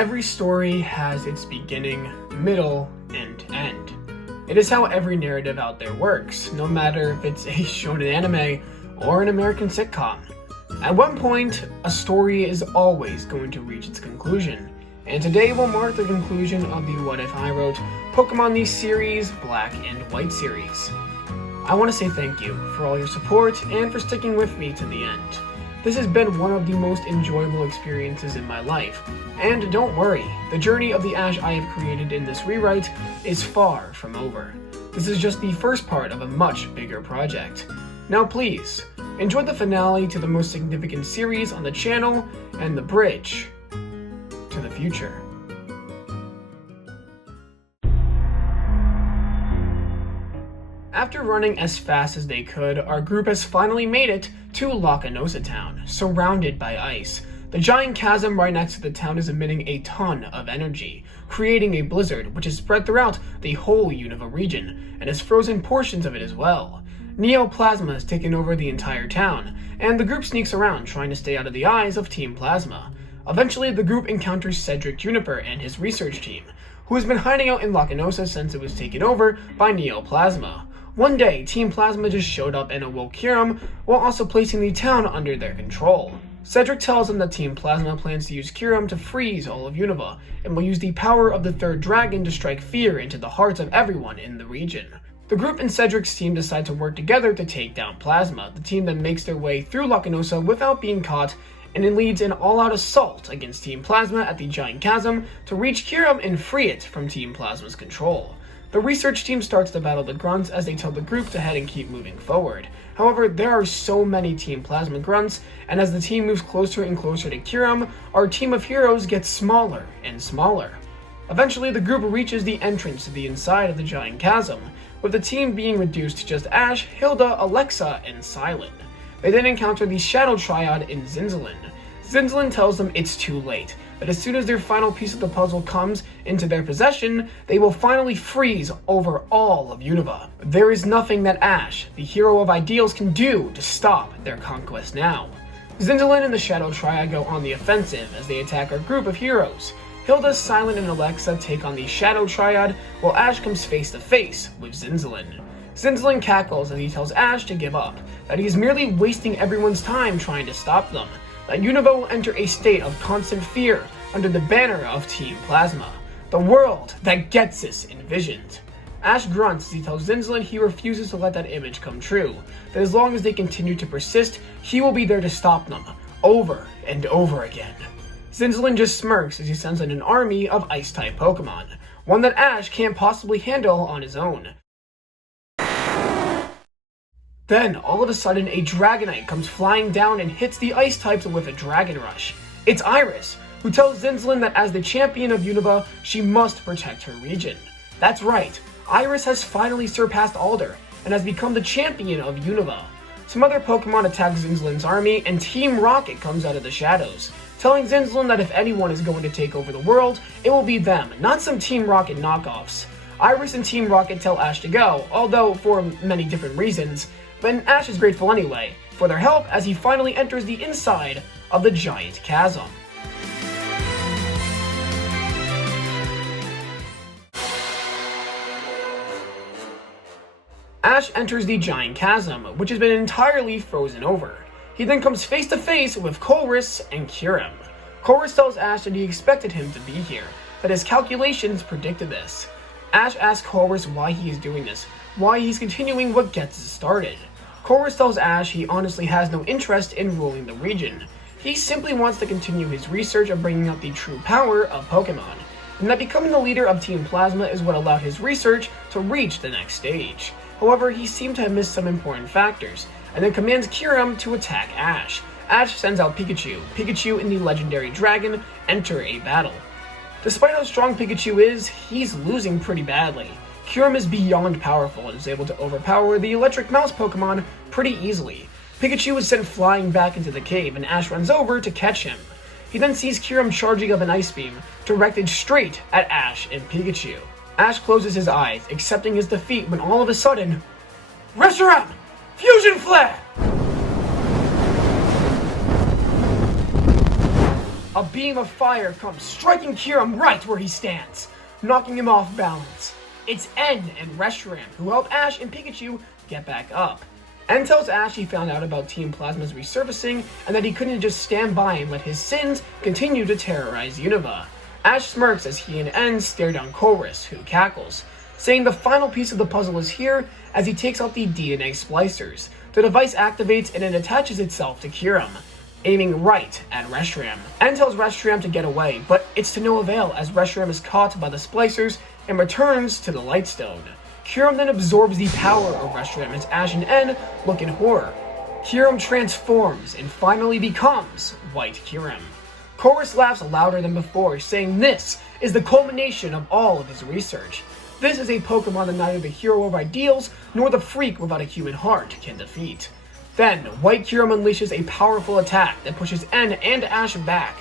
Every story has its beginning, middle, and end. It is how every narrative out there works, no matter if it's a shonen anime or an American sitcom. At one point, a story is always going to reach its conclusion, and today will mark the conclusion of the What If I Wrote Pokemon The Series Black and White series. I want to say thank you for all your support and for sticking with me to the end. This has been one of the most enjoyable experiences in my life, and don't worry, the journey of the Ash I have created in this rewrite is far from over. This is just the first part of a much bigger project. Now please, enjoy the finale to the most significant series on the channel and the bridge to the future. After running as fast as they could, our group has finally made it to Lakanosa Town, surrounded by ice. The giant chasm right next to the town is emitting a ton of energy, creating a blizzard which is spread throughout the whole Unova region, and has frozen portions of it as well. Neoplasma has taken over the entire town, and the group sneaks around trying to stay out of the eyes of Team Plasma. Eventually, the group encounters Cedric Juniper and his research team, who has been hiding out in Lakanosa since it was taken over by Neoplasma. One day, Team Plasma just showed up and awoke Kyurem, while also placing the town under their control. Cedric tells them that Team Plasma plans to use Kyurem to freeze all of Unova, and will use the power of the third dragon to strike fear into the hearts of everyone in the region. The group and Cedric's team decide to work together to take down Plasma. The team then makes their way through Lakanosa without being caught, and it leads an all-out assault against Team Plasma at the giant chasm to reach Kyurem and free it from Team Plasma's control. The research team starts to battle the grunts as they tell the group to head and keep moving forward. However, there are so many Team Plasma grunts, and as the team moves closer and closer to Kyurem, our team of heroes gets smaller and smaller. Eventually, the group reaches the entrance to the inside of the giant chasm, with the team being reduced to just Ash, Hilda, Alexa, and Silent. They then encounter the Shadow Triad in Zinzalin. Zinzalin tells them it's too late, that as soon as their final piece of the puzzle comes into their possession, they will finally freeze over all of Unova. There is nothing that Ash, the hero of ideals, can do to stop their conquest now. Zinzalin and the Shadow Triad go on the offensive as they attack our group of heroes. Hilda, Silent, and Alexa take on the Shadow Triad, while Ash comes face to face with Zinzalin. Zinzalin cackles as he tells Ash to give up, that he is merely wasting everyone's time trying to stop them, that Unova will enter a state of constant fear under the banner of Team Plasma, the world that Getsis envisioned. Ash grunts as he tells Zinzalin he refuses to let that image come true, that as long as they continue to persist, he will be there to stop them, over and over again. Zinzalin just smirks as he sends in an army of Ice-type Pokemon, one that Ash can't possibly handle on his own. Then, all of a sudden, a Dragonite comes flying down and hits the Ice types with a Dragon Rush. It's Iris, who tells Zinzalin that as the champion of Unova, she must protect her region. That's right, Iris has finally surpassed Alder, and has become the champion of Unova. Some other Pokemon attack Zinzalin's army, and Team Rocket comes out of the shadows, telling Zinzalin that if anyone is going to take over the world, it will be them, not some Team Rocket knockoffs. Iris and Team Rocket tell Ash to go, although for many different reasons, but Ash is grateful anyway, for their help as he finally enters the inside of the giant chasm. Ash enters the giant chasm, which has been entirely frozen over. He then comes face to face with Kyurem and Kyurem. Kyurem tells Ash that he expected him to be here, that his calculations predicted this. Ash asks Kyurem why he is doing this, why he's continuing what gets us started. Kyurem tells Ash he honestly has no interest in ruling the region. He simply wants to continue his research of bringing out the true power of Pokemon, and that becoming the leader of Team Plasma is what allowed his research to reach the next stage. However, he seemed to have missed some important factors, and then commands Kyurem to attack Ash. Ash sends out Pikachu. Pikachu and the legendary dragon enter a battle. Despite how strong Pikachu is, he's losing pretty badly. Kyurem is beyond powerful and is able to overpower the electric mouse Pokemon pretty easily. Pikachu is sent flying back into the cave and Ash runs over to catch him. He then sees Kyurem charging up an ice beam directed straight at Ash and Pikachu. Ash closes his eyes, accepting his defeat when all of a sudden, Reshiram! Fusion Flare! a beam of fire comes, striking Kyurem right where he stands, knocking him off balance. It's N and Reshiram who help Ash and Pikachu get back up. N tells Ash he found out about Team Plasma's resurfacing and that he couldn't just stand by and let his sins continue to terrorize Unova. Ash smirks as he and N stare down Chorus, who cackles, saying the final piece of the puzzle is here as he takes out the DNA splicers. The device activates and it attaches itself to Kyurem, aiming right at Reshiram. N tells Reshiram to get away, but it's to no avail as Reshiram is caught by the splicers and returns to the Lightstone. Kyurem then absorbs the power of Reshiram as Ash and N look in horror. Kyurem transforms and finally becomes White Kyurem. Chorus laughs louder than before, saying this is the culmination of all of his research. This is a Pokemon that neither the hero of ideals nor the freak without a human heart can defeat. Then, White Kyurem unleashes a powerful attack that pushes N and Ash back.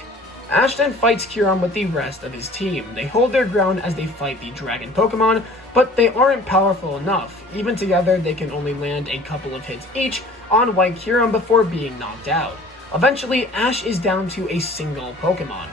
Ash then fights Kyurem with the rest of his team. They hold their ground as they fight the Dragon Pokemon, but they aren't powerful enough. Even together, they can only land a couple of hits each on White Kyurem before being knocked out. Eventually, Ash is down to a single Pokemon,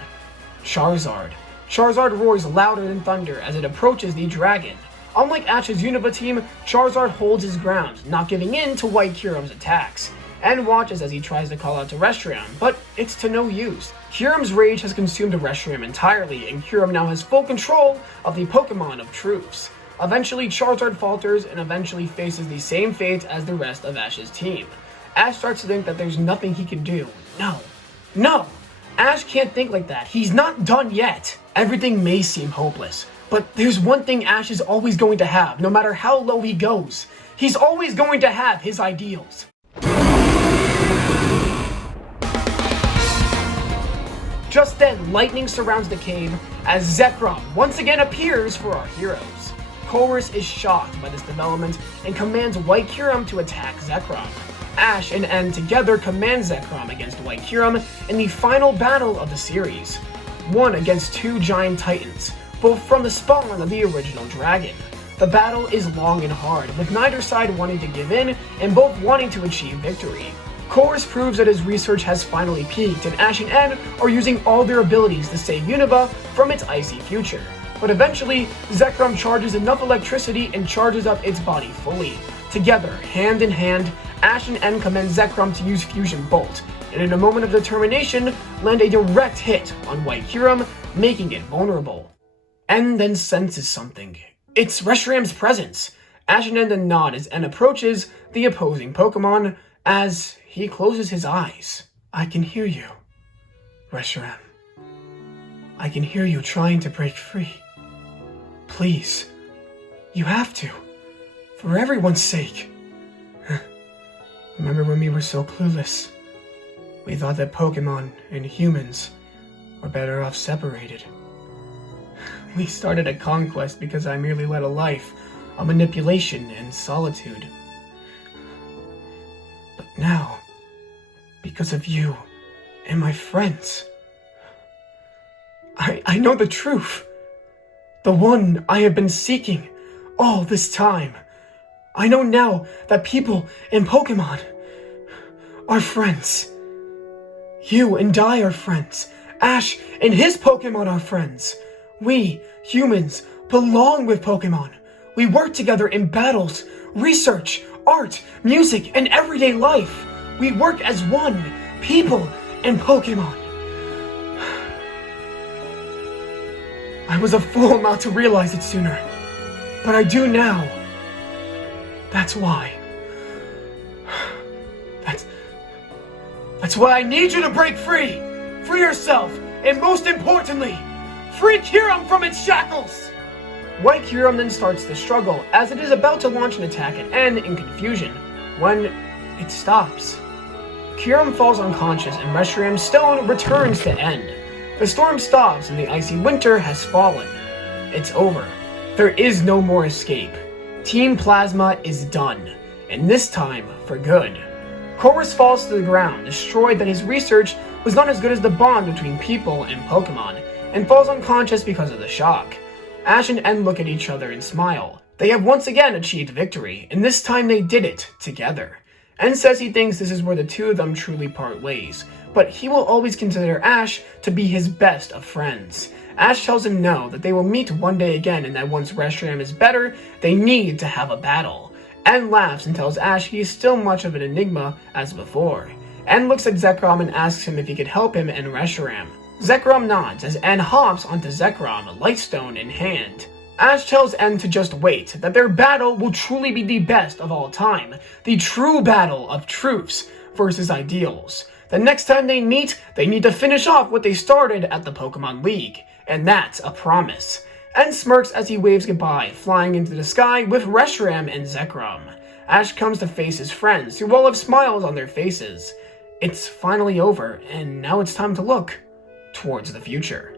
Charizard. Charizard roars louder than thunder as it approaches the dragon. Unlike Ash's Unova team, Charizard holds his ground, not giving in to White Kyurem's attacks, and watches as he tries to call out to Reshiram, but it's to no use. Kyurem's rage has consumed Reshiram entirely, and Kyurem now has full control of the Pokemon of Truths. Eventually, Charizard falters and eventually faces the same fate as the rest of Ash's team. Ash starts to think that there's nothing he can do. No! Ash can't think like that. He's not done yet. Everything may seem hopeless, but there's one thing Ash is always going to have, no matter how low he goes. He's always going to have his ideals. Just then, lightning surrounds the cave as ZEKROM once again appears for our heroes. Chorus is shocked by this development and commands White Kyurem to attack ZEKROM. Ash and N together command ZEKROM against White Kyurem in the final battle of the series. One against two giant titans, both from the spawn of the original dragon. The battle is long and hard, with neither side wanting to give in and both wanting to achieve victory. Chorus proves that his research has finally peaked, and Ash and N are using all their abilities to save Unova from its icy future. But eventually, ZEKROM charges enough electricity and charges up its body fully. Together, hand in hand, Ash and N command ZEKROM to use Fusion Bolt, and in a moment of determination, land a direct hit on White Kyurem, making it vulnerable. N then senses something. It's Reshiram's presence. Ash and N then nod as N approaches the opposing Pokemon as he closes his eyes. I can hear you, Reshiram. I can hear you trying to break free. Please, you have to, for everyone's sake. Remember when we were so clueless? We thought that Pokemon and humans were better off separated. We started a conquest because I merely led a life of manipulation and solitude. But now, because of you and my friends, I know the truth. The one I have been seeking all this time. I know now that people and Pokemon are friends. You and I are friends. Ash and his Pokemon are friends. We, humans, belong with Pokemon. We work together in battles, research, art, music, and everyday life. We work as one, people and Pokemon. I was a fool not to realize it sooner, but I do now. That's why. That's why I need you to break free. Free yourself, and most importantly, free Kyurem from its shackles! White Kyurem then starts the struggle as it is about to launch an attack at N in confusion, when it stops. Kyurem falls unconscious and Reshiram's stone returns to N. The storm stops and the icy winter has fallen. It's over. There is no more escape. Team Plasma is done, and this time for good. Chorus falls to the ground, destroyed that his research was not as good as the bond between people and Pokemon, and falls unconscious because of the shock. Ash and N look at each other and smile. They have once again achieved victory, and this time they did it together. N says he thinks this is where the two of them truly part ways, but he will always consider Ash to be his best of friends. Ash tells him no, that they will meet one day again, and that once Reshiram is better, they need to have a battle. En laughs and tells Ash he is still much of an enigma as before. En looks at ZEKROM and asks him if he could help him and Reshiram. ZEKROM nods as En hops onto ZEKROM, Lightstone in hand. Ash tells En to just wait, that their battle will truly be the best of all time, the true battle of truths versus ideals. The next time they meet, they need to finish off what they started at the Pokemon League, and that's a promise. En smirks as he waves goodbye, flying into the sky with Reshiram and ZEKROM. Ash comes to face his friends, who all have smiles on their faces. It's finally over, and now it's time to look towards the future.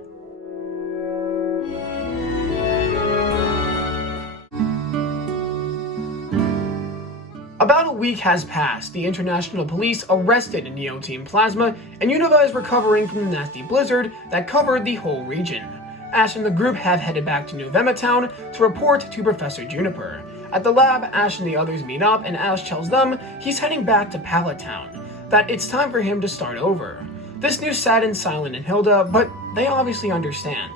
About a week has passed. The international police arrested Neo Team Plasma, and Unova is recovering from the nasty blizzard that covered the whole region. Ash and the group have headed back to New Town to report to Professor Juniper. At the lab, Ash and the others meet up, and Ash tells them he's heading back to Pallet Town, that it's time for him to start over. This news saddens Silent and Hilda, but they obviously understand.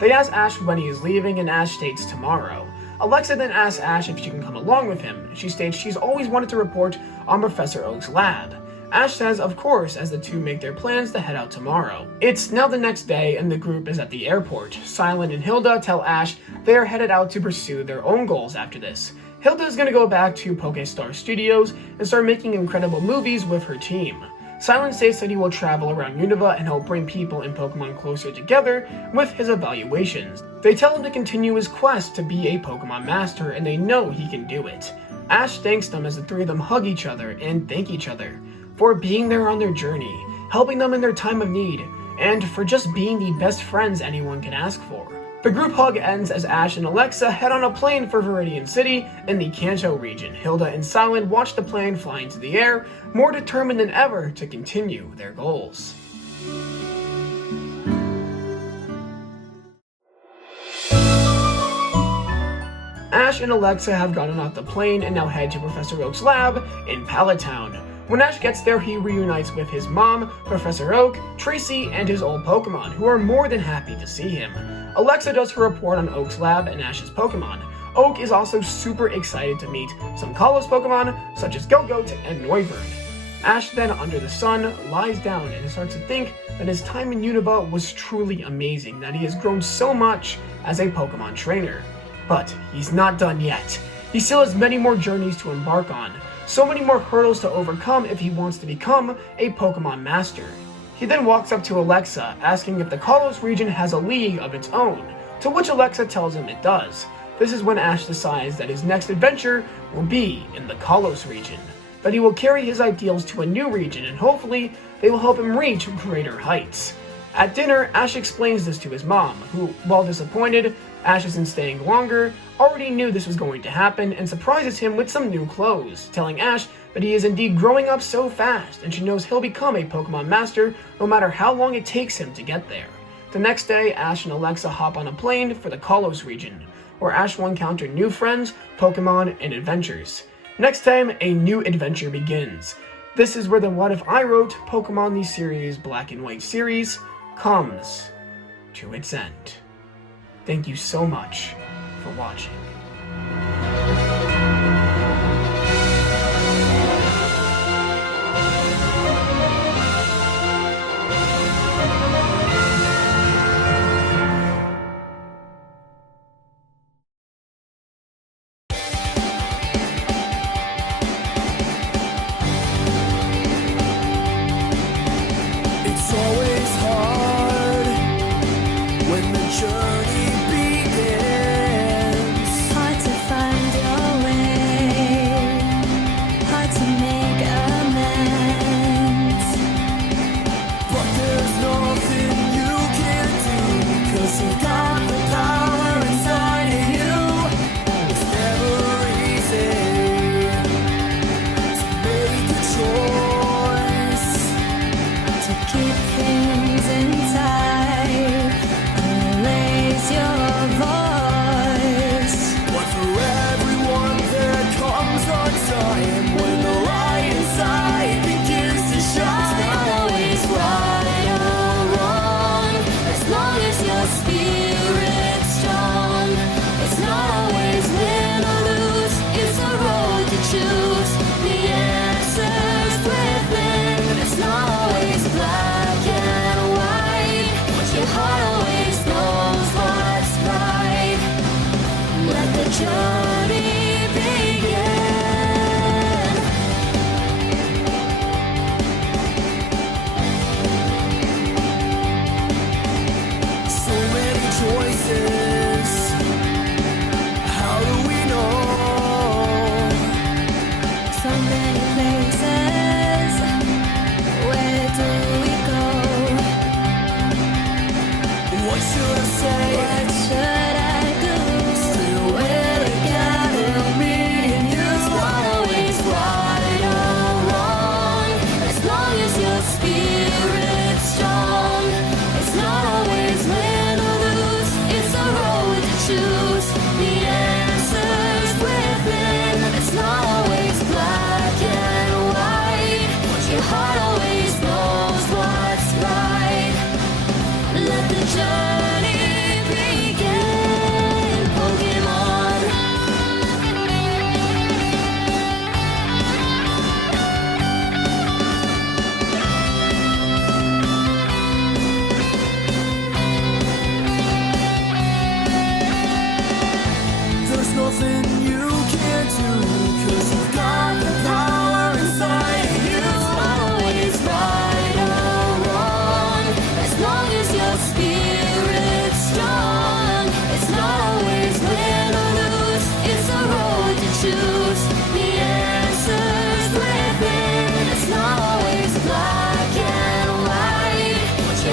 They ask Ash when he is leaving, and Ash states tomorrow. Alexa then asks Ash if she can come along with him. She states she's always wanted to report on Professor Oak's lab. Ash says of course as the two make their plans to head out tomorrow. It's now the next day and the group is at the airport. Silent and Hilda tell Ash they are headed out to pursue their own goals after this. Hilda is going to go back to Pokestar Studios and start making incredible movies with her team. Silent states that he will travel around Unova and help bring people and Pokemon closer together with his evaluations. They tell him to continue his quest to be a Pokemon Master, and they know he can do it. Ash thanks them as the three of them hug each other and thank each other for being there on their journey, helping them in their time of need, and for just being the best friends anyone can ask for. The group hug ends as Ash and Alexa head on a plane for Viridian City in the Kanto region. Hilda and Silent watch the plane fly into the air, more determined than ever to continue their goals. Ash and Alexa have gotten off the plane and now head to Professor Oak's lab in Pallet Town. When Ash gets there, he reunites with his mom, Professor Oak, Tracy, and his old Pokemon, who are more than happy to see him. Alexa does her report on Oak's lab and Ash's Pokemon. Oak is also super excited to meet some Kalos Pokemon, such as Gogoat and Noivern. Ash then, under the sun, lies down and starts to think that his time in Unova was truly amazing, that he has grown so much as a Pokemon trainer. But he's not done yet. He still has many more journeys to embark on, so many more hurdles to overcome if he wants to become a Pokemon Master. He then walks up to Alexa, asking if the Kalos region has a league of its own, to which Alexa tells him it does. This is when Ash decides that his next adventure will be in the Kalos region, that he will carry his ideals to a new region and hopefully they will help him reach greater heights. At dinner, Ash explains this to his mom, who, while disappointed Ash isn't staying longer, already knew this was going to happen and surprises him with some new clothes, telling Ash that he is indeed growing up so fast and she knows he'll become a Pokemon Master no matter how long it takes him to get there. The next day, Ash and Alexa hop on a plane for the Kalos region, where Ash will encounter new friends, Pokemon, and adventures. Next time, a new adventure begins. This is where the What If I Wrote Pokemon the Series Black and White series comes to its end. Thank you so much for watching. It's always hard when the journey begins. Hard to find your way, hard to make amends. But there's nothing you can do, 'cause you've got the power inside of you. It's never easy to make a choice. To keep things inside, raise your voice. But for everyone there comes a time when the light inside begins to shine. It's not always right.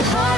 heart.